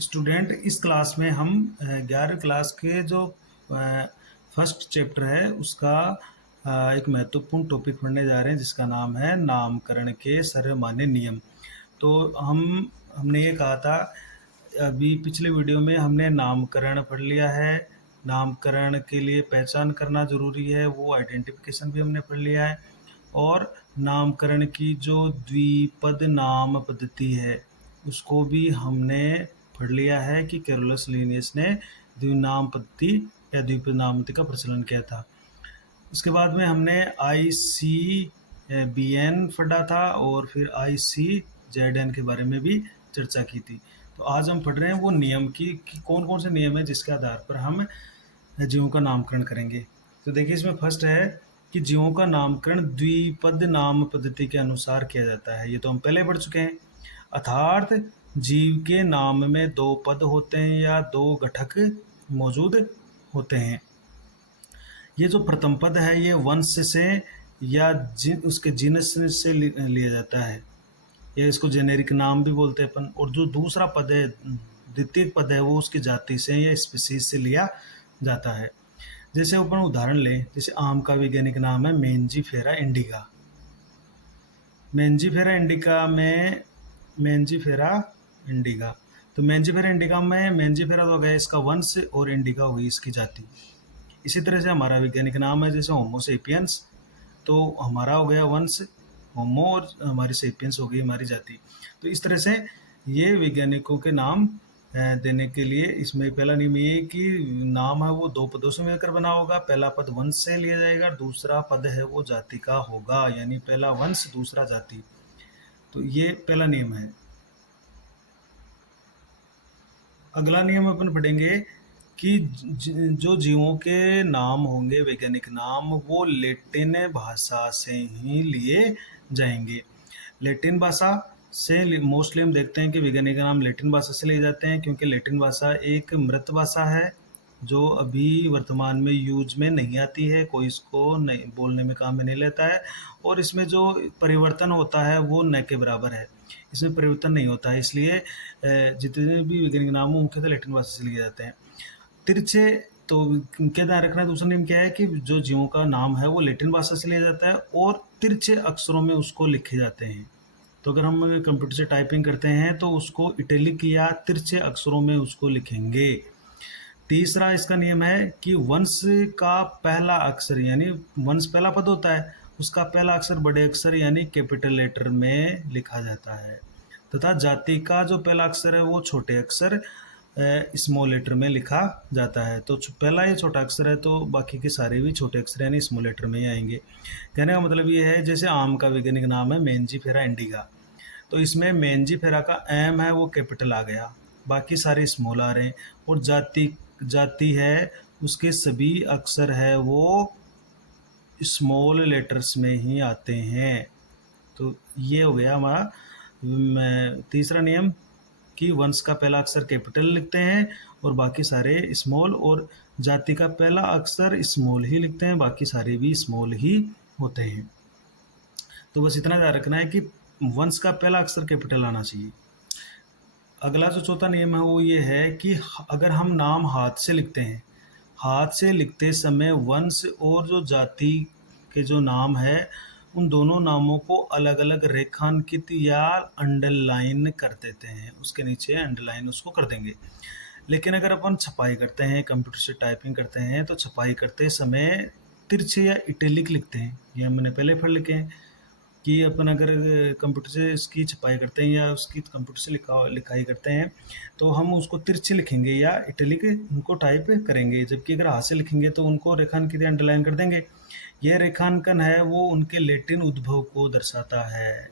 Student, इस class में हम 11वीं क्लास के जो फर्स्ट चैप्टर है उसका एक महत्वपूर्ण टॉपिक पढ़ने जा रहे हैं जिसका नाम है नामकरण के सर्वमान्य नियम। तो हमने ये कहा था, अभी पिछले वीडियो में हमने नामकरण पढ़ लिया है। नामकरण के लिए पहचान करना ज़रूरी है, वो आइडेंटिफिकेशन भी हमने पढ़ लिया है। और नामकरण की जो द्विपद नाम पद्धति है उसको भी हमने पढ़ लिया है कि कैरोलस लीनियस ने द्विनाम पद्धति या द्विपद नाम पद्धति का प्रचलन किया था। उसके बाद में हमने ICBN पढ़ा था और फिर ICZN के बारे में भी चर्चा की थी। तो आज हम पढ़ रहे हैं वो नियम कि कौन कौन से नियम है जिसके आधार पर हम जीवों का नामकरण करेंगे। तो देखिए, इसमें फर्स्ट है कि जीवों का नामकरण द्विपद नाम पद्धति के अनुसार किया जाता है। ये तो हम पहले पढ़ चुके हैं। अर्थात जीव के नाम में दो पद होते हैं या दो घटक मौजूद होते हैं। ये जो प्रथम पद है ये वंश से या उसके जिनस से लिया जाता है, या इसको जेनेरिक नाम भी बोलते हैं अपन। और जो दूसरा पद है, द्वितीय पद है, वो उसकी जाति से या स्पीसीज से लिया जाता है। जैसे अपन उदाहरण लें, जैसे आम का वैज्ञानिक नाम है मेंजीफेरा इंडिका। मेंजीफेरा इंडिका तो मेंजीफेरा इंडिका में मेंजीफेरा तो हो गया इसका वंश और इंडिका हुई इसकी जाति। इसी तरह से हमारा वैज्ञानिक नाम है जैसे होमो सेपियंस, तो हमारा हो गया वंश होमो और हमारी सेपियंस हो गई हमारी जाति। तो इस तरह से ये वैज्ञानिकों के नाम देने के लिए इसमें पहला नियम ये कि नाम है वो दो पदों से मिलकर बना होगा। पहला पद वंश से लिया जाएगा, दूसरा पद है वो जाति का होगा, यानी पहला वंश दूसरा जाति। तो ये पहला नियम है। अगला नियम अपन पढ़ेंगे कि जो जीवों के नाम होंगे, वैज्ञानिक नाम, वो लैटिन भाषा से ही लिए जाएंगे। लैटिन भाषा से मोस्टली हम देखते हैं कि वैज्ञानिक नाम लैटिन भाषा से लिए जाते हैं, क्योंकि लैटिन भाषा एक मृत भाषा है जो अभी वर्तमान में यूज में नहीं आती है, कोई इसको नहीं बोलने में काम में नहीं लेता है। और इसमें जो परिवर्तन होता है वो न के बराबर है, इसमें परिवर्तन नहीं होता है। इसलिए जितने भी वैज्ञानिक नाम हो मुख्यतः लैटिन भाषा से लिए जाते हैं। तिरछे तो क्या ध्यान रखना है, दूसरा नियम क्या है कि जो जीवों का नाम है वो लैटिन भाषा से लिया जाता है और तिरछे अक्षरों में उसको लिखे जाते हैं। तो अगर हम कंप्यूटर से टाइपिंग करते हैं तो उसको इटैलिक या तिरछे अक्षरों में उसको लिखेंगे। तीसरा इसका नियम है कि वंश का पहला अक्षर, यानी वंश पहला पद होता है, उसका पहला अक्षर बड़े अक्षर यानी कैपिटल लेटर में लिखा जाता है, तथा जाति का जो पहला अक्षर है वो छोटे अक्षर स्मॉल लेटर में लिखा जाता है। तो पहला ये छोटा अक्षर है तो बाकी के सारे भी छोटे अक्षर यानी स्मॉल लेटर में ही आएंगे। कहने का मतलब ये है, जैसे आम का वैज्ञानिक नाम है मेंजीफेरा इंडिका, तो इसमें मेंजीफेरा का एम है वो कैपिटल आ गया, बाकी सारे स्मॉल आ रहे हैं। और जाति है उसके सभी अक्षर है वो स्मॉल लेटर्स में ही आते हैं। तो ये हो गया हमारा तीसरा नियम कि वंश का पहला अक्षर कैपिटल लिखते हैं और बाकी सारे स्मॉल, और जाति का पहला अक्षर स्मॉल ही लिखते हैं, बाकी सारे भी स्मॉल ही होते हैं। तो बस इतना ध्यान रखना है कि वंश का पहला अक्षर कैपिटल आना चाहिए। अगला जो चौथा नियम है वो ये है कि अगर हम नाम हाथ से लिखते हैं, हाथ से लिखते समय वंश और जो जाति के जो नाम है उन दोनों नामों को अलग अलग रेखांकित या अंडरलाइन कर देते हैं, उसके नीचे अंडरलाइन उसको कर देंगे। लेकिन अगर अपन छपाई करते हैं, कंप्यूटर से टाइपिंग करते हैं, तो छपाई करते समय तिरछे या इटैलिक लिखते हैं। ये हमने पहले पढ़ लिखे हैं कि अपन अगर कंप्यूटर से इसकी छपाई करते हैं या उसकी कंप्यूटर से लिखाई करते हैं तो हम उसको तिरछे लिखेंगे या इटैलिक उनको टाइप करेंगे, जबकि अगर हाथ से लिखेंगे तो उनको रेखांकित अंडरलाइन कर देंगे। यह रेखांकन है वो उनके लैटिन उद्भव को दर्शाता है।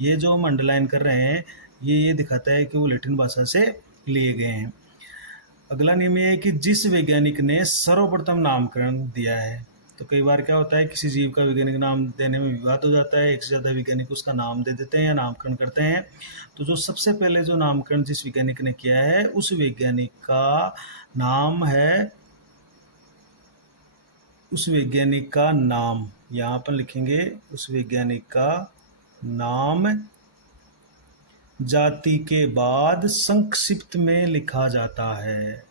ये जो हम अंडरलाइन कर रहे हैं ये दिखाता है कि वो लैटिन भाषा से लिए गए हैं। अगला नियम ये है कि जिस वैज्ञानिक ने सर्वप्रथम नामकरण दिया है, तो कई बार क्या होता है किसी जीव का वैज्ञानिक नाम देने में विवाद हो जाता है, एक से ज़्यादा वैज्ञानिक उसका नाम दे देते हैं या नामकरण करते हैं। तो जो सबसे पहले जो नामकरण जिस वैज्ञानिक ने किया है उस वैज्ञानिक का नाम है, उस वैज्ञानिक का नाम यहाँ पर लिखेंगे, उस वैज्ञानिक का नाम जाति के बाद संक्षिप्त में लिखा जाता है।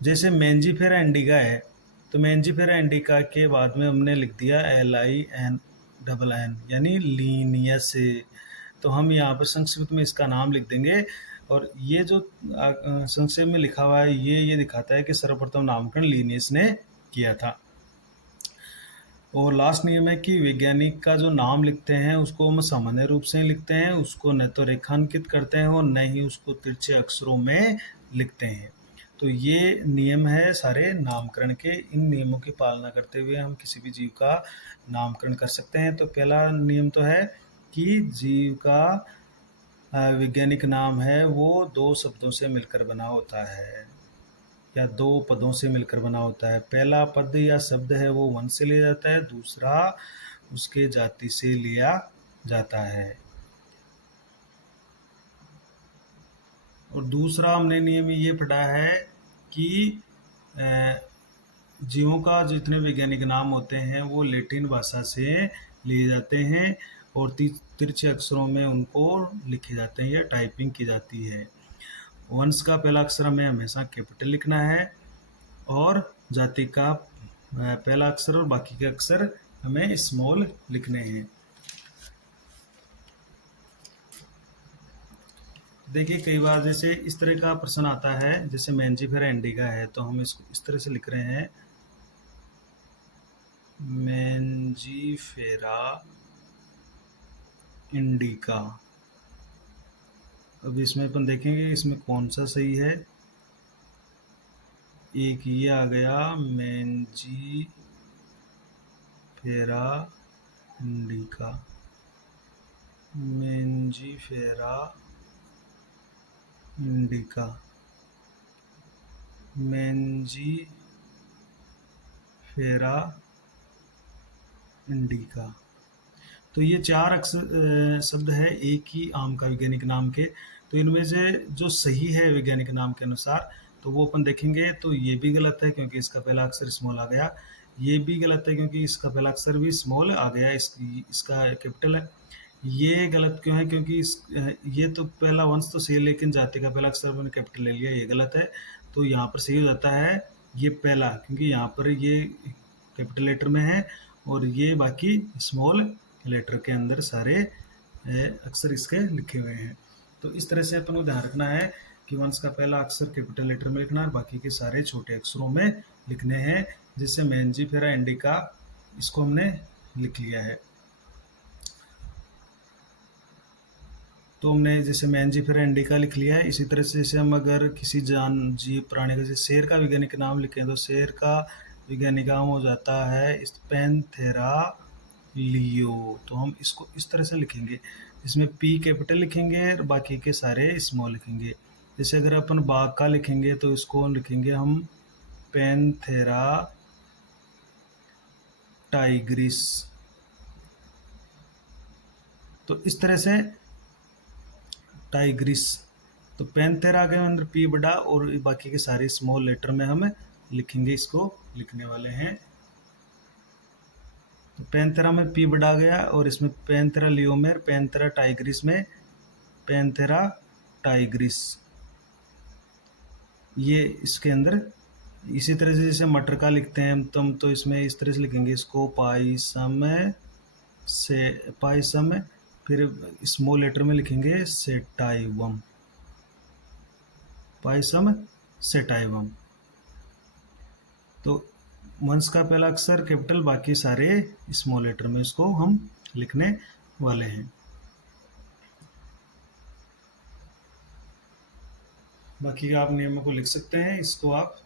जैसे मेंजीफेरा इंडिका है, तो मेंजीफेरा इंडिका के बाद में हमने लिख दिया LIN यानी लीनियस। तो हम यहाँ पर संक्षिप्त में इसका नाम लिख देंगे। और ये जो संक्षेप में लिखा हुआ है ये दिखाता है कि सर्वप्रथम नामकरण लीनियस ने किया था। और लास्ट नियम है कि वैज्ञानिक का जो नाम लिखते हैं उसको हम सामान्य रूप से लिखते हैं, उसको न तो रेखांकित करते हैं और न ही उसको तिरछे अक्षरों में लिखते हैं। तो ये नियम है सारे नामकरण के। इन नियमों की पालना करते हुए हम किसी भी जीव का नामकरण कर सकते हैं। तो पहला नियम तो है कि जीव का वैज्ञानिक नाम है वो 2 शब्दों से मिलकर बना होता है या 2 पदों से मिलकर बना होता है। पहला पद या शब्द है वो वंश से लिया जाता है, दूसरा उसके जाति से लिया जाता है। और दूसरा हमने नियम ये पढ़ा है कि जीवों का जितने वैज्ञानिक नाम होते हैं वो लैटिन भाषा से लिए जाते हैं और तिरछे अक्षरों में उनको लिखे जाते हैं या टाइपिंग की जाती है। वंश का पहला अक्षर हमें हमेशा कैपिटल लिखना है और जाति का पहला अक्षर और बाकी के अक्षर हमें स्मॉल लिखने हैं। देखिए कई बार जैसे इस तरह का प्रश्न आता है, जैसे मेंजीफेरा इंडिका है तो हम इसको इस तरह से लिख रहे हैं मेंजीफेरा इंडिका। अब इसमें अपन देखेंगे इसमें कौन सा सही है। एक ये आ गया Mangifera indica, Mangifera indica, Mangifera indica. तो ये 4 अक्षर शब्द है एक ही आम का वैज्ञानिक नाम के। तो इनमें से जो सही है वैज्ञानिक नाम के अनुसार तो वो अपन देखेंगे। तो ये भी गलत है क्योंकि इसका पहला अक्षर स्मॉल आ गया। ये भी गलत है क्योंकि इसका पहला अक्षर भी स्मॉल आ गया, इसका कैपिटल है। ये गलत क्यों है क्योंकि ये तो पहला वंश तो सही है लेकिन जाति का पहला अक्षर मैंने कैपिटल ले लिया, ये गलत है। तो यहाँ पर सही हो जाता है ये पहला, क्योंकि यहाँ पर ये कैपिटल लेटर में है और ये बाकी स्मॉल लेटर के अंदर सारे अक्षर इसके लिखे हुए हैं। तो इस तरह से अपन को ध्यान रखना है कि वंश का पहला अक्षर कैपिटल लेटर में लिखना है और बाकी के सारे छोटे अक्षरों में लिखने हैं। जिससे मेंजीफेरा इंडिका इसको हमने लिख लिया है। तो हमने जैसे मेंजीफेरा इंडिका लिख लिया है। इसी तरह से जैसे हम अगर किसी जीव प्राणी का जैसे शेर का वैज्ञानिक नाम लिखें तो शेर का वैज्ञानिक नाम हो जाता है पैंथेरा लियो। तो हम इसको इस तरह से लिखेंगे, इसमें पी कैपिटल लिखेंगे और बाकी के सारे स्मॉल लिखेंगे। जैसे अगर अपन बाघ का लिखेंगे तो इसको लिखेंगे हम पैंथेरा टाइग्रिस। तो इस तरह से टाइग्रिस, तो पैंथेरा के अंदर पी बड़ा और बाकी के सारे स्मॉल लेटर में हम लिखेंगे, इसको लिखने वाले हैं। तो पैंथेरा में पी बड़ा गया और इसमें पैंथेरा लियोमेर, पैंथेरा टाइग्रिस में पैंथेरा टाइग्रिस, ये इसके अंदर। इसी तरह से जैसे मटर का लिखते हैं हम तो इसमें इस तरह से लिखेंगे इसको पाइसम से, पाइसम, फिर स्मॉल लेटर में लिखेंगे सेटाइवम, पाइसम सेटाइवम। तो वंश का पहला अक्षर कैपिटल, बाकी सारे स्मॉल लेटर में इसको हम लिखने वाले हैं। बाकी का आप नियमों को लिख सकते हैं, इसको आप